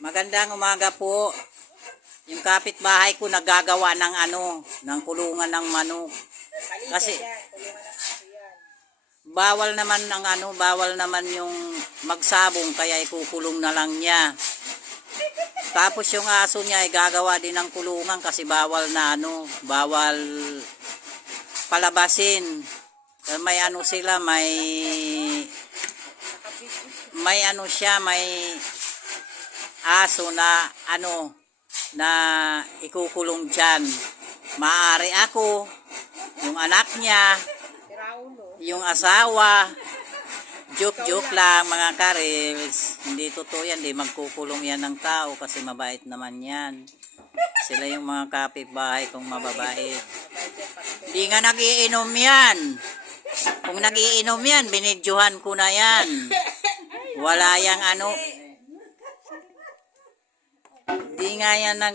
Magandang umaga po. Yung kapitbahay ko naggagawa ng ng kulungan ng manok. Kasi bawal naman ang bawal naman yung magsabong kaya ikukulong na lang niya. Tapos yung aso niya ay gagawa din ng kulungan kasi bawal na bawal palabasin. May sila, may siya, may aso na na ikukulong dyan. Maaari ako, yung anak niya, yung asawa. Joke lang mga karels. Hindi totoo yan, di magkukulong yan ng tao kasi mabait naman yan. Sila yung mga kapitbahay kong mababait. Di nga nagiinom yan. Kung nagiinom yan, binidyohan ko na yan. Wala yang di nga yan ng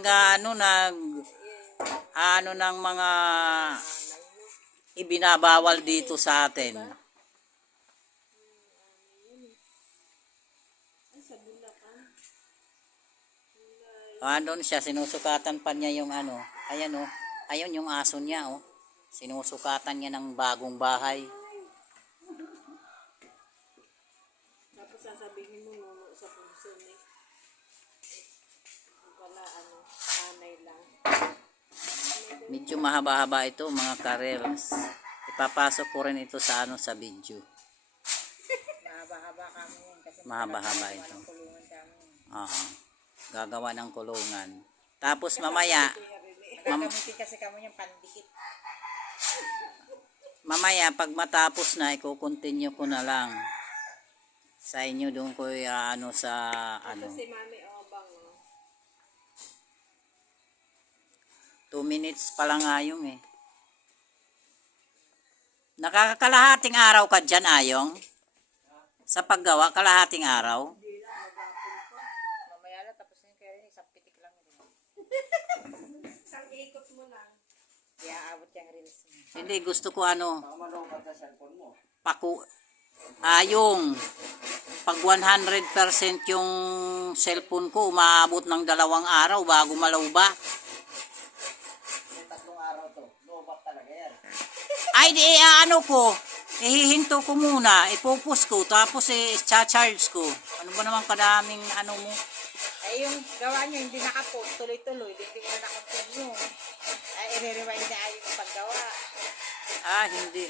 mga ibinabawal dito sa atin. Andun siya, sinusukatan pa niya yung ayan ayun yung aso niya sinusukatan niya ng bagong bahay. Tapos sasabihin mo sa puso wala anay lang. Medyo mahaba-haba ito mga karels. Ipapasok ko rin ito sa sa video. Mahaba-haba kami yan kasi mahaba-haba ito. Kulungan kami. Oo. Gagawa ng kulungan. Tapos mamaya Gagamitin kasi kami yung pandikit. Mamaya pag matapos na i-continue ko na lang sa inyo doon ko sa Si Mami Obang 2 minutes pa lang ayong Nakakalahating araw ka dyan ayong sa paggawa, kalahating araw. Mamaya lang tapos yun kaya rin isang pitik lang din. Isang ikot mo lang. Kaya aabot yung reels mo. Hindi, gusto ko yung pag 100% yung cellphone ko umaabot ng 2 araw bago malawba. 3 araw to. Lobak talaga yan. Ay di ko, ihihinto ko muna, ipupus ko tapos cha-charge ko. Ano ba naman kadaming mo? Ay yung gawa nyo hindi nakapost tuloy-tuloy, hindi ko na nakakontinue. Ay i-remind na ayun yung paggawa. Hindi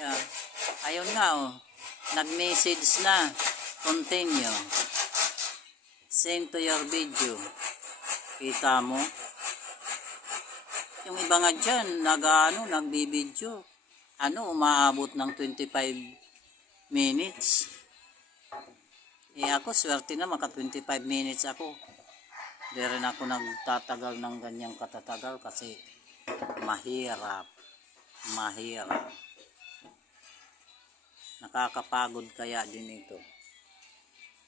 ayun nga nag-message na. Continue. Send to your video. Kita mo? Yung iba nga dyan, nagbibideo. Umaabot ng 25 minutes. Ako, swerte na, maka 25 minutes ako. Di rin ako nagtatagal ng ganyang katatagal kasi mahirap. Nakakapagod kaya din ito.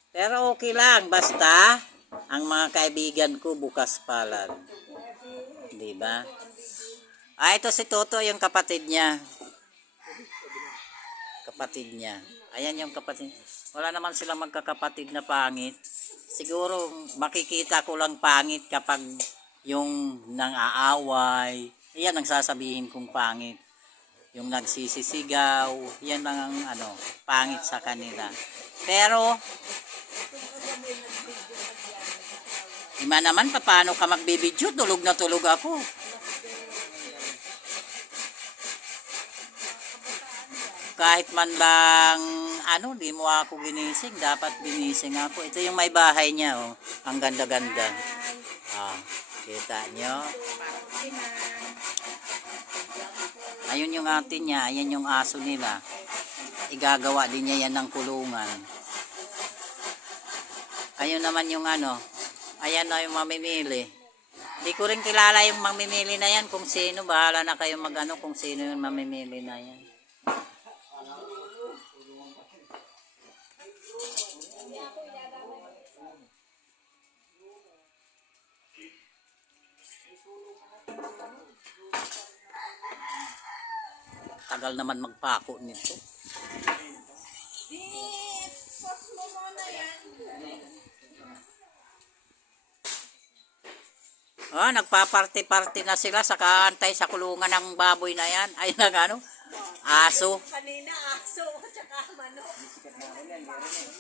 Pero okay lang, basta ang mga kaibigan ko bukas palad. Diba? Ito si Toto, yung kapatid niya. Ayan yung kapatid. Wala naman silang magkakapatid na pangit. Siguro makikita ko lang pangit kapag yung nang-aaway. Iyan ang sasabihin kong pangit. Yung nagsisisigaw, yan lang ang pangit sa kanila. Pero ima naman paano ka magbibidyo? Tulog na tulog ako. Kahit man lang di mo ako ginising, dapat ginising ako. Ito yung may bahay niya ang ganda-ganda. Kita nyo? Ayun yung ate niya, ayan yung aso nila. Igagawa din niya yan ng kulungan. Ayun naman yung ayan na yung mamimili. Di ko rin kilala yung mamimili na yan kung sino. Bahala na kayo kung sino yung mamimili na yan. Tagal naman magpako nito. Post mo muna yan. Ah, nagpa-party-party na sila sa kaantay sa kulungan ng baboy na yan. Ay, nag ano? Aso. Kanina aso, tsaka manok.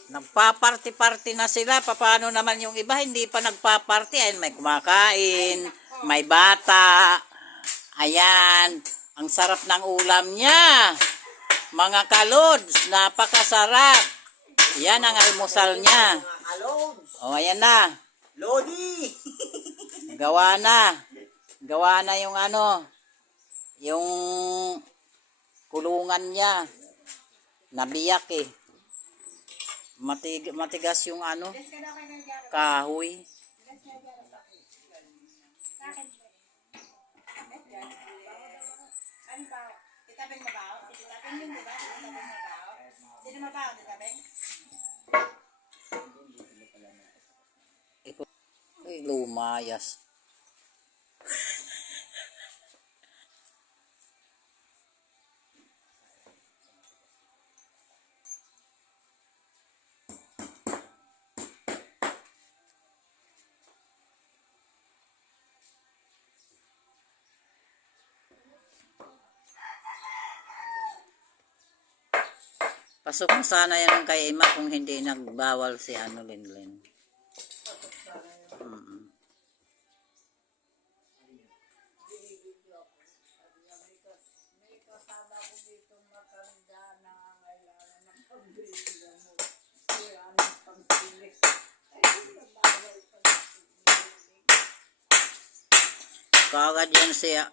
Nagpa-party-party na sila. Paano naman yung iba? Hindi pa nagpa-party. Ayun, may kumakain, may bata. Ayan, ang sarap ng ulam niya. Mga kalods, napakasarap. Yan ang almusal niya. Mga kalods. O, ayan na. Lodi! Gawa na. Gawa na yung ano, yung kulungan niya. Nabiyak eh. Matigas yung ano, kahoy. Ano ba? Itabing mabaw? Itabing yun, di ba? Itabing mabaw? Sino mabaw? Itabing? Ay, lumayas. Pasok mo sana yan ng kay Emma kung hindi nagbawal si ano, Linlin. Kagad yan siya.